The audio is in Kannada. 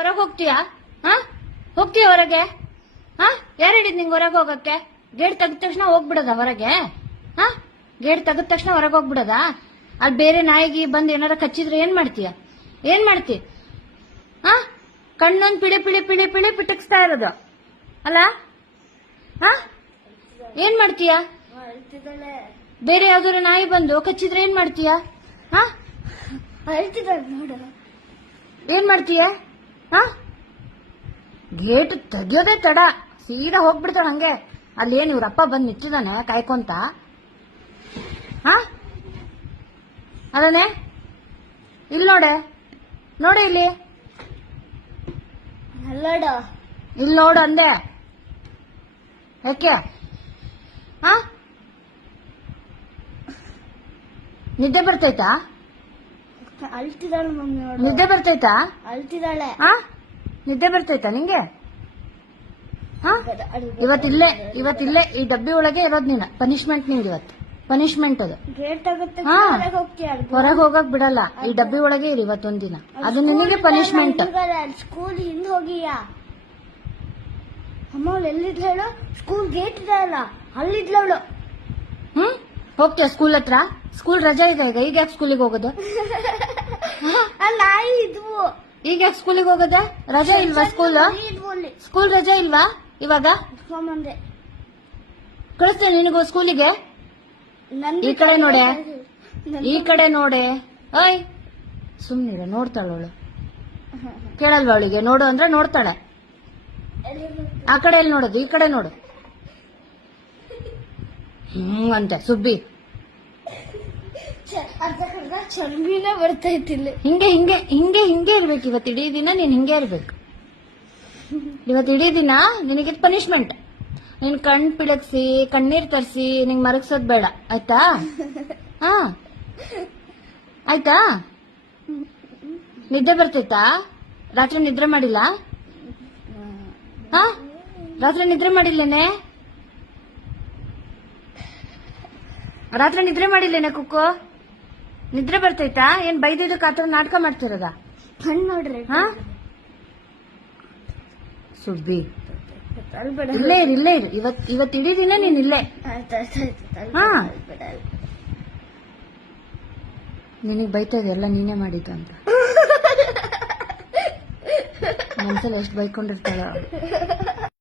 ಹೊರಗೆ ಹೋಗ್ತೀಯಾ? ಹಾ, ಹೋಗ್ತೀಯ ಹೊರಗೆ? ಹಾ, ಯಾರು ಹೇಳಿದ್ ನಿಂಗೆ ಹೊರಗೆ ಹೋಗಕ್ಕೆ? ಗೇಟ್ ತೆಗೆದ ತಕ್ಷಣ ಹೋಗ್ಬಿಡದ ಹೊರಗೆ? ಹಾ, ಗೇಟ್ ತೆಗೆದ ತಕ್ಷಣ ಹೊರಗೆ ಹೋಗ್ಬಿಡದ? ಅಲ್ಲಿ ಬೇರೆ ನಾಯಿಗೆ ಬಂದು ಏನಾರ ಕಚ್ಚಿದ್ರೆ ಏನ್ ಮಾಡ್ತೀಯ? ಏನ್ ಮಾಡ್ತಿ? ಹಾ, ಕಣ್ಣೊಂದ್ ಪಿಳಿ ಪಿಳಿ ಪಿಳಿ ಪಿಳಿ ಪಿಟಕ್ಸ್ತಾ ಇರೋದು ಅಲ್ಲ? ಹಾ, ಏನ್ ಮಾಡ್ತೀಯ? ಬೇರೆ ಯಾವ್ದಾರು ನಾಯಿ ಬಂದು ಕಚ್ಚಿದ್ರೆ ಏನ್ ಮಾಡ್ತೀಯ? ಹಾ, ಏನ್ ಮಾಡ್ತೀಯ? ಹಾ, ಗೇಟ್ ತೆಗಿಯೋದೇ ತಡ, ಸೀದಾ ಹೋಗ್ಬಿಡ್ತಾಳ ಹಂಗೆ. ಅಲ್ಲಿ ಏನ್ ಇವ್ರಪ್ಪ ಬಂದ್ ನಿಂತಿದ್ದಾನೆ ಕಾಯ್ಕೊಂತ? ಹಾ, ಅದನ್ನೇ ಇಲ್ಲಿ ನೋಡೆ, ನೋಡಿ ಇಲ್ಲಿ ಇಲ್ಲಿ ನೋಡು ಅಂದೆ. ಯಾಕೆ? ಹಾ, ನಿದ್ದೆ ಬರ್ತೈತಾ? ಅಳ್ತಿದ್ದಾಳೆ ಮಮ್ಮಿ, ನೋಡು. ನಿದ್ದೆ ಬರ್ತೈತಾ? ಅಳ್ತಿದ್ದಾಳೆ. ಹಾ, ನಿದ್ದೆ ಬರ್ತೈತಾ ನಿಂಗೆ? ಹಾ, ಇವತ್ತಿಲ್ಲೇ ಈ ಡಬ್ಬಿ ಒಳಗೆ ಇರೋದ್ ನೀನ. ಪನಿಷ್ಮೆಂಟ್ ನಿಂಗೆ ಇವತ್ತು, ಪನಿಷ್ಮೆಂಟ್ ಅದು. ಗೇಟ್ ಆಗುತ್ತೆ, ಹಾ, ಹೋಗ್ತೀಯ? ಹೊರಗೆ ಹೋಗಕ್ ಬಿಡಲ್ಲ. ಈ ಡಬ್ಬಿ ಒಳಗೆ ಇರಿ ಇವತ್ತೊಂದಿನ. ಅದು ನಿನಗೆ ಪನಿಷ್ಮೆಂಟ್. ಸ್ಕೂಲ್ ಹಿಂದ್ ಹೋಗಿಯಾ? ಅಮ್ಮ ಅವಳು ಎಲ್ಲಿದ್ಲು ಹೇಳು? ಸ್ಕೂಲ್ ಗೇಟ್ ಇದೆ ಅಲ್ಲ, ಅಲ್ಲಿದ್ಲು ಅವಳು. ಹೋಗ್ತೀಯ ಸ್ಕೂಲ್ ಹತ್ರ? ಸ್ಕೂಲ್ ರಜಾ ಇದೆ ಈಗ. ಈಗ ಯಾಕೆ ಸ್ಕೂಲಿಗೆ ಹೋಗೋದು? ನಾಯಿ ಇದ್ವು. ಈಗ ಯಾಕೆ ಸ್ಕೂಲಿಗೆ ಹೋಗೋದ? ರಜಾ ಇಲ್ವಾ ಸ್ಕೂಲ್? ಸ್ಕೂಲ್ ರಜಾ ಇಲ್ವಾ ಇವಾಗ? ಕಳಿಸ್ತೇನೆ ನಿನಗೂ ಸ್ಕೂಲಿಗೆ. ಈ ಕಡೆ ನೋಡೆ, ಈ ಕಡೆ ನೋಡೆ. ಓಯ್, ಸುಮ್ನಿರ. ನೋಡ್ತಾಳವಳು, ಕೇಳಲ್ವಾ ಅವಳಿಗೆ? ನೋಡು ಅಂದ್ರೆ ನೋಡ್ತಾಳೆ. ಆ ಕಡೆ ಎಲ್ಲಿ ನೋಡೋದು? ಈ ಕಡೆ ನೋಡು. ಅಂತೆ ಸುಬ್ಬಿ. ಚರ್ಮಿನೇ ಬರ್ತೈತಿಲ್ಲ. ಹಿಂಗೆ ಹಿಂಗೆ ಹಿಂಗೆ ಹಿಂಗೆ ಇರ್ಬೇಕು ಇವತ್ತು ಇಡೀ ದಿನ. ನೀನ್ ಹಿಂಗೆ ಇರ್ಬೇಕು ಇವತ್ತು ಇಡೀ ದಿನ. ನಿನಗೆ ಪನಿಷ್ಮೆಂಟ್. ನೀನ್ ಕಣ್ ಪಿಳಕ್ಸಿ ಕಣ್ಣೀರ್ ತರಿಸಿ ನಿಂಗೆ ಮರಗ್ಸೋದ್ ಬೇಡ, ಆಯ್ತಾ? ಹಾ, ಆಯ್ತಾ? ನಿದ್ದೆ ಬರ್ತೈತಾ? ರಾತ್ರಿ ನಿದ್ರೆ ಮಾಡಿಲ್ಲ? ಹಾ, ರಾತ್ರಿ ನಿದ್ರೆ ಮಾಡಿಲ್ಲೇನೆ? ರಾತ್ರಿ ನಿದ್ರೆ ಮಾಡಿಲ್ಲೇನೆ ಕುಕ್ಕು? ನಿದ್ರೆ ಬರ್ತೈತಾ? ಏನ್ ಬೈದಿದ್ದಕ್ಕೆ ಆತರ ನಾಟಕ ಮಾಡ್ತಿರೋದ? ನೋಡ್ರಿ. ಹಾ, ಸುಬ್ಬಿ ಇಲ್ಲೇ ಇರು, ಇಲ್ಲೇ ಇರು. ಇವತ್ತು ಇಡೀ ದಿನ ನೀನ್ ಇಲ್ಲೇ. ಹಾ, ನಿನಗ್ ಬೈತಾ ಇದೆಲ್ಲ ನೀನೇ ಮಾಡಿದ್ದು ಅಂತ ಮನ್ಸಲ್ಲಿ ಎಷ್ಟು ಬೈಕೊಂಡಿರ್ತಾಳ.